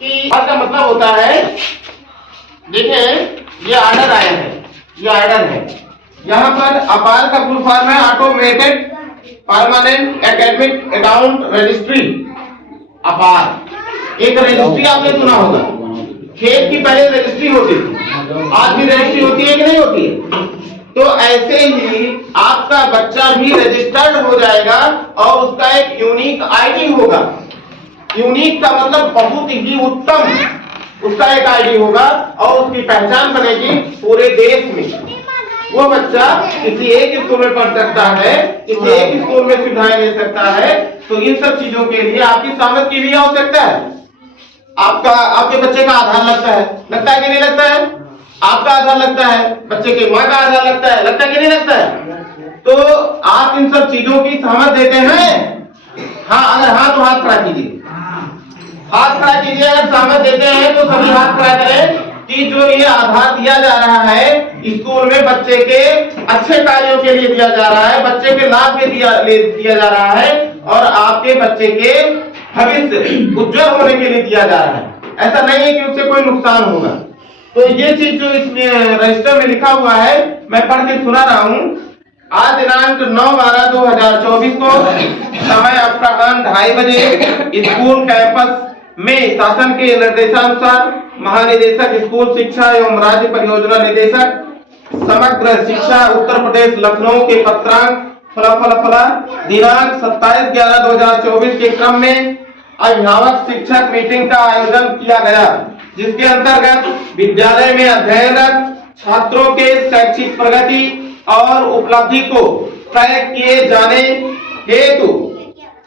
कि का मतलब होता है, देखिए ये ऑर्डर आया है, ये ऑर्डर है। यहाँ पर अपार का फुल फॉर्म है automated permanent academic account registry. अपार एक रजिस्ट्री आपने सुना होगा, खेत की पहले रजिस्ट्री होती थी, आज भी रजिस्ट्री होती है कि नहीं होती है? तो ऐसे ही आपका बच्चा भी रजिस्टर्ड हो जाएगा और उसका एक यूनिक आईडी होगा। यूनिक का मतलब बहुत ही उत्तम, उसका एक आईडी होगा और उसकी पहचान बनेगी पूरे देश में। वो बच्चा किसी एक स्कूल में पढ़ सकता है, किसी एक स्कूल में सुविधाएं ले सकता है। तो इन सब चीजों के लिए आपकी सहमति की भी आवश्यकता है। आपके बच्चे का आधार लगता है कि नहीं लगता है? आपका आधार लगता है, बच्चे के माँ का आधार लगता है कि नहीं लगता है? तो आप इन सब चीजों की सहमत देते हैं? हाँ, अगर हाँ तो हाथ खड़ा कीजिए, हाथ खड़ा कीजिए। अगर सहमत देते हैं तो सभी हाथ खड़ा करें कि जो ये आधार दिया जा रहा है स्कूल में बच्चे के अच्छे कार्यों के लिए दिया जा रहा है, बच्चे के लाभ के दिया जा रहा है और आपके बच्चे के भविष्य उज्जवल होने के लिए दिया जा रहा है। ऐसा नहीं है कि उससे कोई नुकसान होगा। तो ये चीज जो इसमें रजिस्टर में लिखा हुआ है मैं पढ़ के सुना रहा हूँ। आज दिनांक 9/12/2024 को समय अपराह्न 2:30 बजे स्कूल कैंपस में शासन के निर्देशानुसार महानिदेशक स्कूल शिक्षा एवं राज्य परियोजना निदेशक समग्र शिक्षा उत्तर प्रदेश लखनऊ के पत्रांक फला दिनांक 27/11/2024 के क्रम में अभिभावक शिक्षक मीटिंग का आयोजन किया गया, जिसके अंतर्गत विद्यालय में अध्ययनरत छात्रों के शैक्षिक प्रगति और उपलब्धि को ट्रैक किए जाने हेतु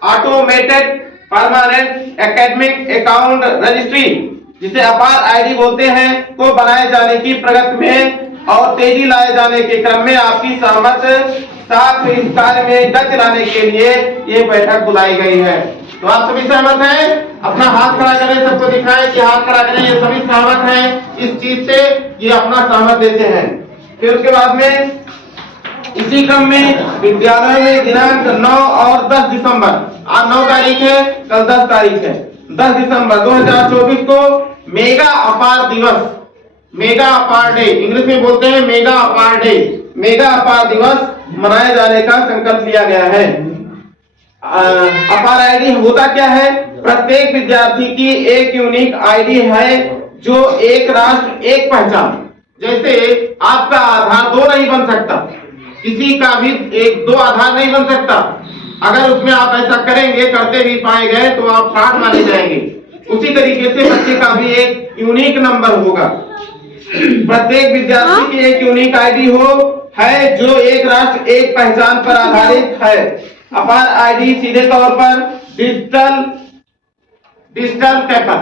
automated permanent academic account registry, जिसे अपार आईडी बोलते हैं, को बनाए जाने की प्रगति में और तेजी लाए जाने के क्रम में आपकी सहमति साथ इस कार्य में गति लाने के लिए ये बैठक बुलाई गई है। तो आप सभी सहमत हैं? अपना हाथ खड़ा करें, सबको दिखाएं कि हाथ खड़ा करें, ये सभी सहमत हैं इस चीज से, ये अपना सहमत देते हैं। फिर उसके बाद में इसी क्रम में विद्यालय में दिनांक 9 और 10 दिसंबर, आज 9 तारीख है, कल 10 तारीख है, 10 दिसंबर 2024 को मेगा अपार दिवस, मेगा अपार डे इंग्लिश में बोलते हैं, मेगा अपार डे, मेगा अपार दिवस मनाए जाने का संकल्प लिया गया है। अपार आईडी होता क्या है? प्रत्येक विद्यार्थी की एक यूनिक आईडी है, जो एक राष्ट्र एक पहचान। जैसे आपका आधार 2 नहीं बन सकता, किसी का भी 1-2 आधार नहीं बन सकता। अगर उसमें आप ऐसा करेंगे, करते भी पाए गए तो आप फ्रॉड माने जाएंगे। उसी तरीके से बच्चे का भी एक यूनिक नंबर होगा। प्रत्येक विद्यार्थी की एक यूनिक आईडी है, जो एक राष्ट्र एक पहचान पर आधारित है। अपार आईडी सीधे तौर पर डिजिटल पेपर,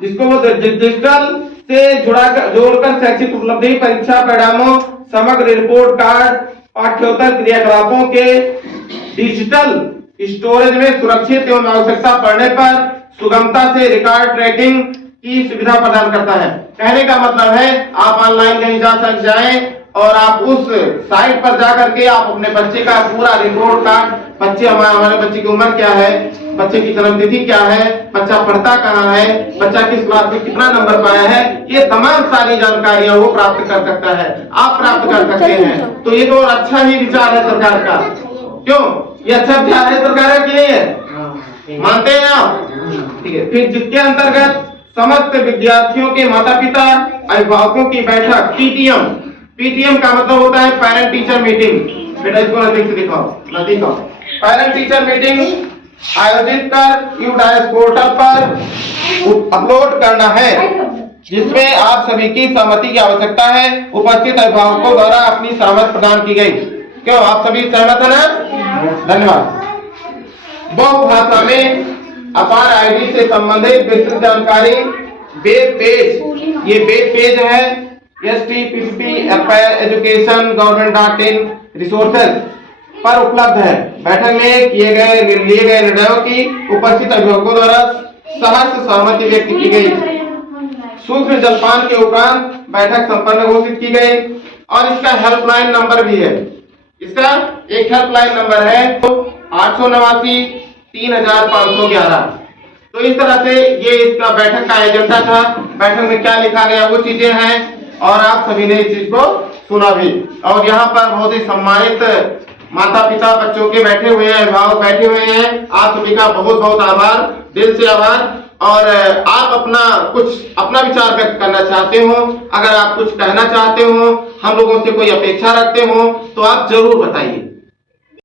जिसको वो डिजिटल से जोड़कर शैक्षिक उपलब्धि, परीक्षा परिणामों, समग्र रिपोर्ट कार्ड, पाठ्योत्तर क्रियाकलापों के डिजिटल स्टोरेज में सुरक्षित एवं आवश्यकता पड़ने पर सुगमता से रिकॉर्ड ट्रैकिंग की सुविधा प्रदान करता है। कहने का मतलब है आप ऑनलाइन कहीं जाएं और आप उस साइट पर जाकर के आप अपने बच्चे का पूरा रिपोर्ट कार्ड, बच्चे हमारे बच्चे की उम्र क्या है, बच्चे की जन्म तिथि क्या है, बच्चा पढ़ता कहाँ है, बच्चा किस क्लास में कितना नंबर पाया है, ये तमाम सारी जानकारियां वो प्राप्त कर सकता है, आप प्राप्त कर सकते हैं। तो ये तो अच्छा ही विचार है सरकार का। क्यों ये अच्छा विचार है सरकार का? नहीं है, मानते हैं आप? ठीक है। फिर जिसके अंतर्गत समस्त विद्यार्थियों के माता पिता अभिभावकों की बैठक, पीटीएम का मतलब होता है पेरेंट टीचर मीटिंग। बेटा इसको नजदीक से दिखाओ। पेरेंट टीचर मीटिंग आयोजित कर यूडाइस पोर्टल पर अपलोड करना है, जिसमें आप सभी की सहमति की आवश्यकता है। उपस्थित अभिभावकों द्वारा अपनी सहमति प्रदान की गई। क्यों आप सभी सहमत है ना? धन्यवाद। बहुभाषा में अपार आईडी से संबंधित विस्तृत जानकारी वेब पेज, ये वेब पेज है STPP एजुकेशन गवर्नमेंट.in रिसोर्सेज पर उपलब्ध है। बैठक में लिए गए निर्णयों की उपस्थित अभिभावकों द्वारा सहर्ष सहमति व्यक्त की गई। सूक्ष्म जलपान के उपरांत बैठक संपन्न घोषित की गई और इसका हेल्पलाइन नंबर भी है। इसका एक हेल्पलाइन नंबर है 889 3511। तो इस तरह से ये इसका बैठक का एजेंडा था। बैठक में क्या लिखा गया वो चीजें हैं और आप सभी ने इस चीज को सुना भी। और यहाँ पर बहुत ही सम्मानित माता पिता बच्चों के बैठे हुए हैं, अभिभावक बैठे हुए हैं। आप सभी का बहुत बहुत आभार, दिल से आभार। और आप अपना विचार व्यक्त करना चाहते हो, अगर आप कुछ कहना चाहते हो, हम लोगों से कोई अपेक्षा रखते हो तो आप जरूर बताइए।